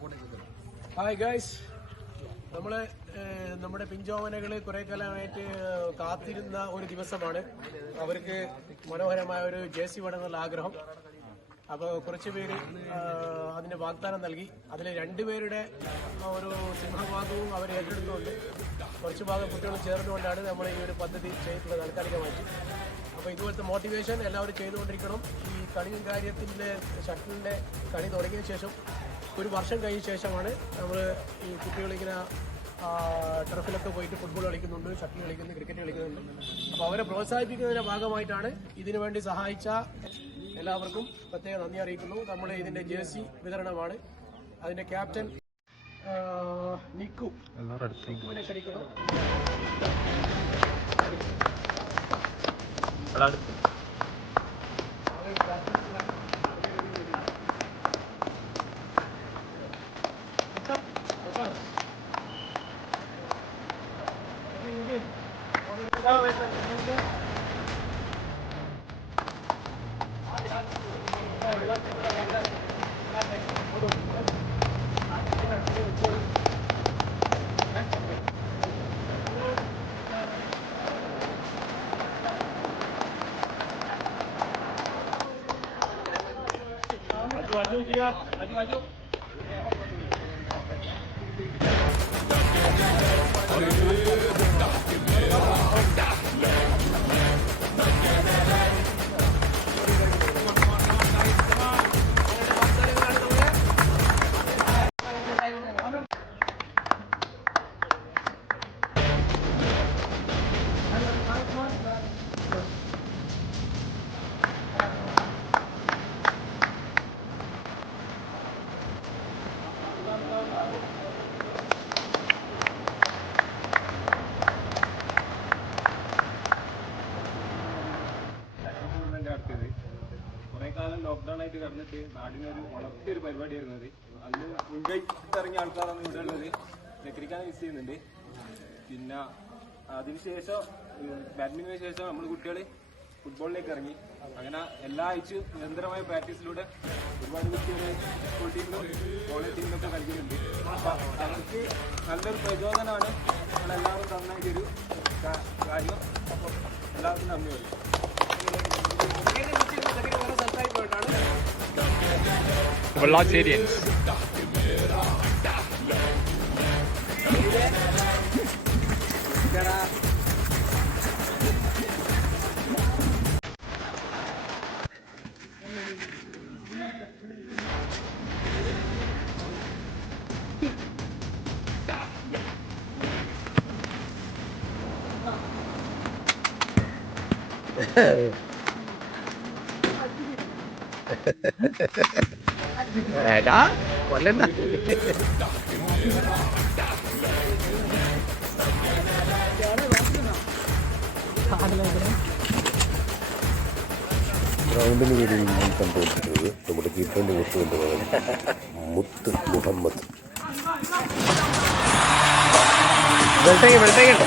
Hi guys, നമ്മുടെ പിഞ്ചോമനകള് കുറെ കാലമായിട്ട് കാത്തിരുന്ന ഒരു ദിവസമാണ്. അവർക്ക് മനോഹരമായ ഒരു ജേഴ്സി വേണമെന്നുള്ള ആഗ്രഹം. അപ്പോൾ കുറച്ച് പേര് അതിന് വാഗ്ദാനം നൽകി. അതിൽ രണ്ടുപേരുടെ ഒരു സിംഹഭാഗവും അവർ ഏറ്റെടുത്തുകൊണ്ട് കുറച്ച് ഭാഗം കുട്ടികൾ ചേർന്നുകൊണ്ടാണ് നമ്മൾ ഈ ഒരു പദ്ധതി ചെയ്തിട്ടുള്ളത് താൽക്കാലികമായിട്ട്. അപ്പോൾ ഇതുപോലത്തെ മോട്ടിവേഷൻ എല്ലാവരും ചെയ്തുകൊണ്ടിരിക്കണം. ഈ കളിയും കാര്യത്തിൻ്റെ ഷട്ടിലിൻ്റെ കളി തുടങ്ങിയ ശേഷം ഒരു വർഷം കഴിഞ്ഞ ശേഷമാണ് നമ്മൾ ഈ കുട്ടികളിങ്ങനെ ടർഫിലൊക്കെ പോയിട്ട് ഫുട്ബോൾ കളിക്കുന്നുണ്ട്, ഷട്ടിൽ കളിക്കുന്നുണ്ട്, ക്രിക്കറ്റ് കളിക്കുന്നുണ്ട്. അപ്പോൾ അവരെ പ്രോത്സാഹിപ്പിക്കുന്നതിന്റെ ഭാഗമായിട്ടാണ് ഇതിനു വേണ്ടി സഹായിച്ച എല്ലാവർക്കും പ്രത്യേക നന്ദി അറിയിക്കുന്നു. നമ്മൾ ഇതിന്റെ ജേഴ്സി വിതരണമാണ്. അതിന്റെ ക്യാപ്റ്റൻ നിക്കുവിനെ ക്ഷണിക്കുന്നു. ലോക്ക്ഡൌൺ ആയിട്ട് കടന്നിട്ട് നാടിനൊരു വളർത്തിയൊരു പരിപാടിയായിരുന്നു അത്. അന്ന് മുൻകൈയിറങ്ങിയ ആൾക്കാരാണ് ഇവിടെ ഉള്ളത്. ലക്കരിക്കാൻ മിസ് ചെയ്യുന്നുണ്ട്. പിന്നെ അതിനുശേഷം ബാഡ്മിന്റന് ശേഷം നമ്മൾ കുട്ടികൾ ഫുട്ബോളിലേക്ക് ഇറങ്ങി. അങ്ങനെ എല്ലാ ആഴ്ചയും നിരന്തരമായ പ്രാക്ടീസിലൂടെ ഒരുപാട് കുട്ടികൾ സ്കൂൾ ടീമിലും കോളേജ് ടീമിലൊക്കെ കളിക്കുന്നുണ്ട്. അപ്പം അവർക്ക് നല്ലൊരു പ്രചോദനമാണ് നമ്മളെല്ലാവരും തന്നൊരു കാര്യം. അപ്പം എല്ലാവർക്കും നന്ദി പറയും. Vegetarians. Đó, còn lên này. ഗ്രൗണ്ടിന് വേണ്ടി കണ്ടുകൊണ്ടിരുന്നത് നമ്മുടെ ഗീതന്റെ മുത്തുവിന്റെ മകൻ മുത്ത് മുഹമ്മദ്. Vegetarians.